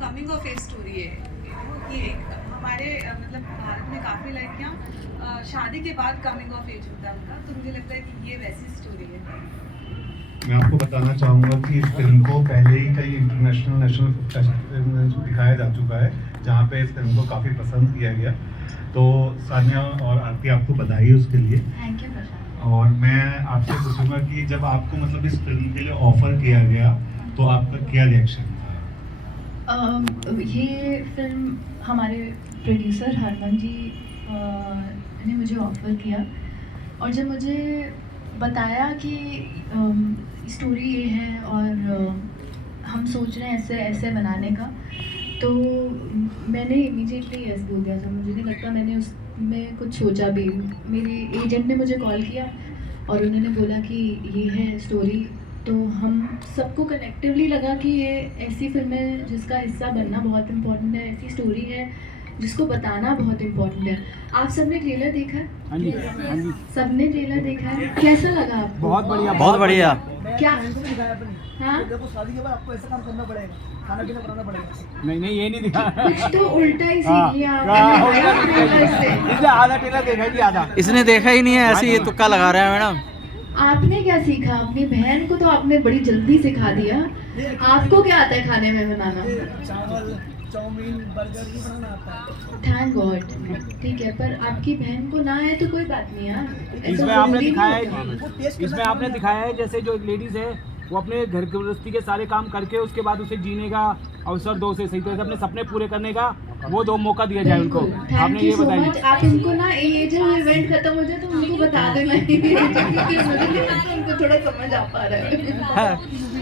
Coming of as story है कि हमारे मतलब भारत में काफ़ी लड़कियां शादी के बाद कमिंग ऑफ एज होता है उनका, तो मुझे लगता है कि ये वैसी स्टोरी है। मैं आपको बताना चाहूँगा कि इस फिल्म को पहले ही कई इंटरनेशनल नेशनल फेस्टिवल में दिखाया जा चुका है, जहाँ पे इस फिल्म को काफ़ी पसंद किया गया। तो सानिया और आरती, आपको बधाई उसके लिए। थैंक यू प्रशांत। और मैं आपसे पूछूंगा कि जब आपको मतलब इस फिल्म के लिए ऑफर किया गया तो आपका क्या रिएक्शन था? ये फिल्म हमारे प्रोड्यूसर हरमन जी ने मुझे ऑफ़र किया, और जब मुझे बताया कि स्टोरी ये है और हम सोच रहे हैं ऐसे ऐसे बनाने का, तो मैंने इमीडिएटली यस बोल दिया था। मुझे नहीं लगता मैंने उसमें कुछ सोचा भी। मेरी एजेंट ने मुझे कॉल किया और उन्होंने बोला कि ये है स्टोरी, तो हम सबको कनेक्टिवली लगा कि ये ऐसी फिल्म है जिसका हिस्सा बनना बहुत इम्पोर्टेंट है, ऐसी स्टोरी है जिसको बताना बहुत इम्पोर्टेंट है। आप सबने ट्रेलर देखा है? हाँ जी, हाँ जी। सबने ट्रेलर देखा है, कैसा लगा आपको? बहुत बढ़िया, बहुत बढ़िया। क्या? हाँ? देखो शादी के बाद आपको ऐसा काम करना पड़ेगा, खाना पीना बनाना पड़ेगा। नहीं ये नहीं दिखा। कुछ तो उल्टा ही हाँ, सीख लिया हाँ, आपने। इसने आधा ट्रेलर देखा ही आधा। इसने देखा ही नहीं है, ऐसे ये तुक्का लगा रहा है मैडम। आपने क्या सीखा? अपनी बहन को तो आपने बड़ी जल्दी सिखा दिया। आपको क्या आता है खाने में बनाना? चावल, चाउमीन, बर्गर भी बनाना आता है। Thank God. ठीक है, पर आपकी बहन को ना आए तो कोई बात नहीं यार, ऐसा इसमें आपने जरूरी दिखाया नहीं है, होता। इसमें आपने दिखाया है जैसे जो एक लेडीज है वो अपने घर गृहस्थी के सारे काम करके उसके बाद उसे जीने का अवसर दो, उसे सही तरह से अपने सपने पूरे करने का वो दो मौका दिया जाए उनको। थैंक आपने यू ये सो बताया। मच। आप इनको ना ये जब इवेंट खत्म हो जाए तो उनको बता देना क्योंकि मुझे नहीं लगता उनको थोड़ा समझ आ पा रहा है।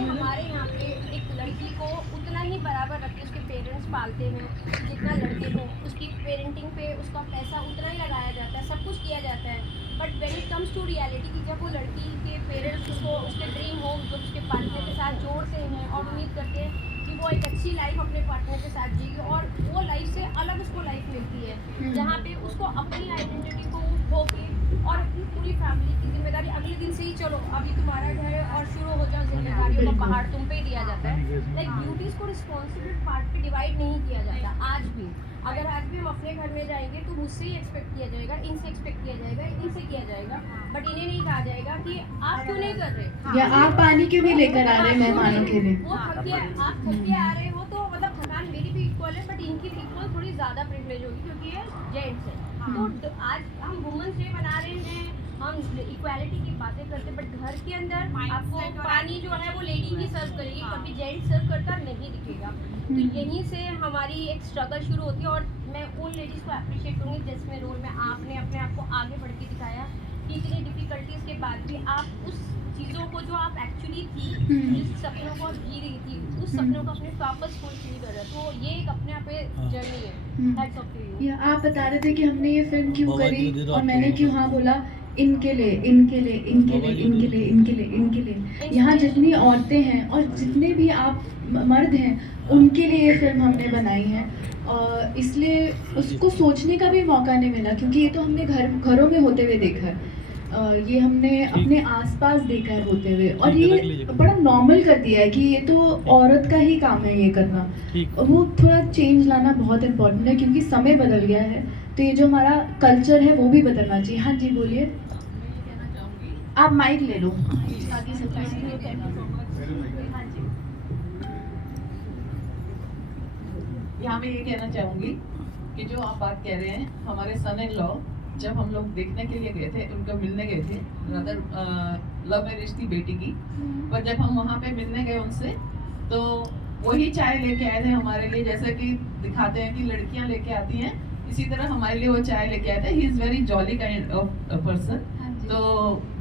हमारे यहाँ पे एक लड़की को उतना ही बराबर रख के उसके पेरेंट्स पालते हैं जितना लड़के को। उसकी पेरेंटिंग पे उसका पैसा उतना ही लगाया जाता है, सब कुछ किया जाता है। But when it comes to reality कि जब वो लड़की के पेरेंट्स उसको उसके ड्रीम होम जो उसके पार्टनर के साथ जोड़ते हैं और उम्मीद करते हैं कि वो एक अच्छी लाइफ अपने पार्टनर के साथ जिएगी, और वो लाइफ से अलग उसको लाइफ मिलती है जहाँ पे उसको अपनी आइडेंटिटी को खो के और अपनी पूरी फैमिली की जिम्मेदारी अगले दिन से ही, चलो अभी तुम्हारा घर है और शुरू हो जाओ, जिम्मेदारियों का पहाड़ तुम पे ही दिया जाता है। लाइक ड्यूटीज़ को रिस्पॉन्सिबल पार्ट पे डिवाइड नहीं किया जाता आज भी। अगर आज भी हम अपने घर में जाएंगे तो मुझसे ही एक्सपेक्ट किया जाएगा, इनसे एक्सपेक्ट किया जाएगा, इनसे किया जाएगा, बट इन्हें नहीं कहा जाएगा कि आप क्यों नहीं कर रहे, या आप पानी क्यों नहीं लेकर आ रहे मेहमानों के लिए? वो थक के आप थक के आ रहे हो तो मतलब थकान मेरी भी इक्वल है, बट इनकी भी इक्वल थोड़ी ज़्यादा प्रिविलेज होगी क्योंकि ये जेंट्स है। तो आज हम वुमेन्स डे बना रहे हैं, हम इक्वालिटी की बातें करते हैं, बट घर के अंदर आपको पानी जो है वो लेडी ही सर्व करेगी, कभी जेंट्स सर्व करता नहीं दिखेगा। तो यहीं से हमारी एक स्ट्रगल शुरू होती है, और मैं उन लेडीज़ को अप्रिशिएट करूँगी जिसमें रोल में आपने अपने आप को आगे बढ़ के दिखाया कि इतनी डिफ़िकल्टीज़ के बाद भी आप उस चीज़ों को जो आप एक्चुअली थी, जिस सपनों को आप जी रही थी, उस सपनों को अपने वापस फुलफिल कर रहे हो। तो ये एक अपने आप में जर्नी है। Hats off to you. या आप बता रहे थे कि हमने ये फिल्म क्यों करी और मैंने क्यों हाँ बोला, इनके लिए, इनके लिए, इनके लिए, इनके लिए, इनके लिए, इनके लिए। यहाँ जितनी औरतें हैं और जितने भी आप मर्द हैं उनके लिए ये फिल्म हमने बनाई है, और इसलिए उसको सोचने का भी मौका नहीं मिला क्योंकि ये तो हमने घरों में होते हुए देखा है, ये हमने अपने आसपास देखा है होते हुए, और ये बड़ा नॉर्मल कर दिया है कि ये तो औरत का ही काम है ये करना। वो थोड़ा चेंज लाना बहुत इम्पोर्टेंट है क्योंकि समय बदल गया है, तो ये जो हमारा कल्चर है वो भी बदलना चाहिए। हाँ जी बोलिए, आप माइक ले लो ताकि यहाँ मैं ये कहना चाहूँगी कि जो आप बात कह रहे हैं, हमारे सन इन लॉ जब हम लोग देखने के लिए गए थे, उनको मिलने गए थे, ब्रदर लव मैरिज थी बेटी की, पर जब हम वहाँ पे मिलने गए उनसे तो वही चाय लेके आए थे हमारे लिए, जैसे कि दिखाते हैं कि लड़कियाँ लेके आती हैं, इसी तरह हमारे लिए वो चाय लेके आए थे। ही is very jolly kind of person, तो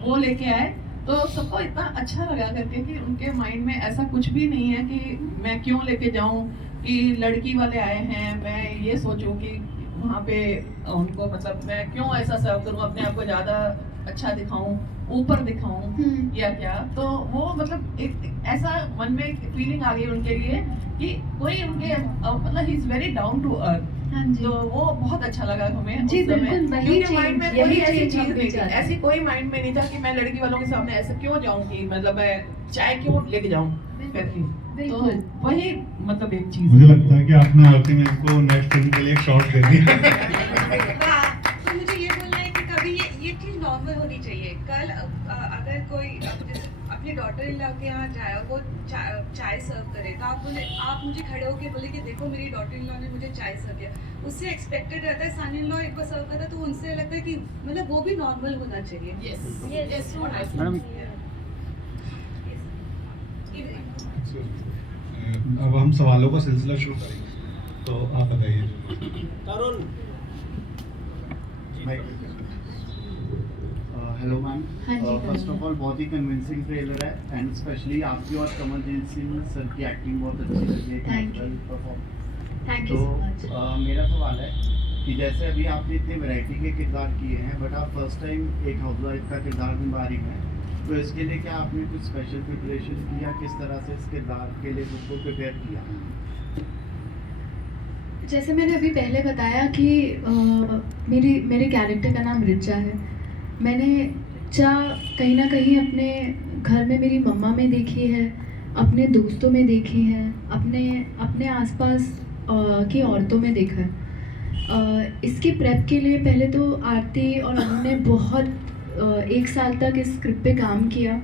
वो लेके आए तो सबको इतना अच्छा लगा करके कि उनके माइंड में ऐसा कुछ भी नहीं है कि मैं क्यों लेके जाऊँ, कि लड़की वाले आए हैं, मैं ये सोचूं कि वहाँ पे उनको मतलब मैं क्यों ऐसा सर्व करूँ, अपने आप को ज़्यादा अच्छा दिखाऊं, ऊपर दिखाऊं या क्या। तो वो मतलब एक ऐसा मन में एक फीलिंग आ गई उनके लिए कि कोई उनके मतलब ही is very down to earth. तो वो बहुत अच्छा लगा हमें जी, उस समय, बिल्कुल, क्योंकि माइंड में कोई ऐसी चीज नहीं थी, चाहिए। ऐसी कोई माइंड में नहीं था कि मैं लड़की वालों के सामने ऐसे क्यों जाऊं, कि मतलब मैं चाय क्यों लेके जाऊं करके। बिल्कुल। वही मतलब एक चीज मुझे लगता है कि आपने आरती मैम को नेक्स्ट फिल्म के लिए एक शॉट दे दिया। तो मुझे ये बोलना है कि कभी ये चीज़ नॉर्मल होनी चाहिए। कल अगर कोई जैसे अपनी डॉटर इन लॉ के यहाँ जाए और वो चाय सर्व करे तो आप मुझे खड़े होके बोले कि देखो मेरी डॉटर इन लॉ ने मुझे चाय सर्व किया, उससे एक्सपेक्टेड रहता है सन इन लॉ एक बार सर्व करता है तो उनसे लगता है कि मतलब वो भी नॉर्मल होना चाहिए। यस मैडम अब हम सवालों का सिलसिला शुरू करेंगे, तो आप बताइए। हेलो मैम, हाँ जी, फर्स्ट ऑफ ऑल बहुत ही कन्विंसिंग ट्रेलर है एंड स्पेशली आपकी और कमलजीत सिंह सर की एक्टिंग बहुत अच्छी लगी है, Thank you. Natural perform. Thank you तो सो मच। मेरा सवाल है कि जैसे अभी आपने इतने वैरायटी के किरदार किए हैं बट आप फर्स्ट टाइम एक हाउसवाइफ का किरदार निभा रही हैं, तो इसके लिए क्या आपने कुछ स्पेशल प्रिपरेशन किया, किस तरह से इस किरदार के लिए खुद को प्रिपेयर किया? जैसे मैंने अभी पहले बताया कि मेरे कैरेक्टर का नाम रिचा है। मैंने चा कहीं ना कहीं अपने घर में मेरी मम्मा में देखी है, अपने दोस्तों में देखी है, अपने आसपास की औरतों में देखा है। इसकी प्रेप के लिए पहले तो आरती और उन्होंने बहुत 1 साल तक इस स्क्रिप्ट पे काम किया,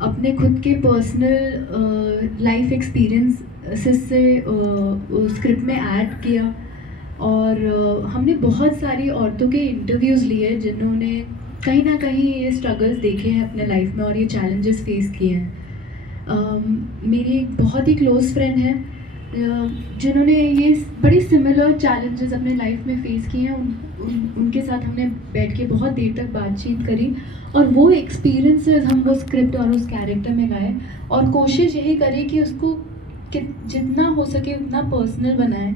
अपने खुद के पर्सनल लाइफ एक्सपीरियंसेस से स्क्रिप्ट में ऐड किया और हमने बहुत सारी औरतों के इंटरव्यूज़ लिए जिन्होंने कहीं ना कहीं ये स्ट्रगल्स देखे हैं अपने लाइफ में और ये चैलेंजेस फेस किए हैं। मेरी एक बहुत ही क्लोज फ्रेंड है जिन्होंने ये बड़ी सिमिलर चैलेंजेस अपने लाइफ में फेस किए हैं। उनके साथ हमने बैठ के बहुत देर तक बातचीत करी और वो एक्सपीरियंसेस हम वो स्क्रिप्ट और उस कैरेक्टर में लाए और कोशिश यही करी कि उसको जितना हो सके उतना पर्सनल बनाएं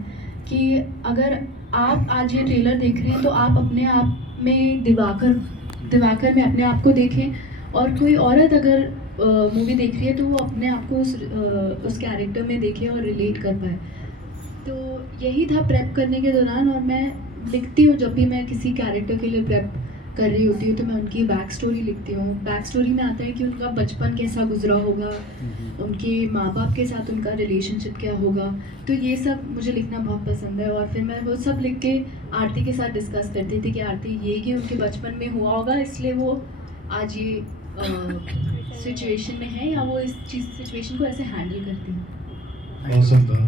कि अगर आप आज ये ट्रेलर देख रहे हैं तो आप अपने आप में दिवाकर में अपने आप को देखें और कोई औरत अगर मूवी देख रही है तो वो अपने आप को उस कैरेक्टर में देखे और रिलेट कर पाए। तो यही था प्रेप करने के दौरान। और मैं लिखती हूँ जब भी मैं किसी कैरेक्टर के लिए प्रेप कर रही होती हूँ तो मैं उनकी बैक स्टोरी लिखती हूँ। बैक स्टोरी में आता है कि उनका बचपन कैसा गुजरा होगा, उनके माँ बाप के साथ उनका रिलेशनशिप क्या होगा। तो ये सब मुझे लिखना बहुत पसंद है और फिर मैं वो सब लिख के आरती के साथ डिस्कस करती थी कि आरती ये कि उनके बचपन में हुआ होगा इसलिए वो आज ये सिचुएशन में है या वो इस चीज़ सिचुएशन को ऐसे हैंडल करती हैं। Awesome था।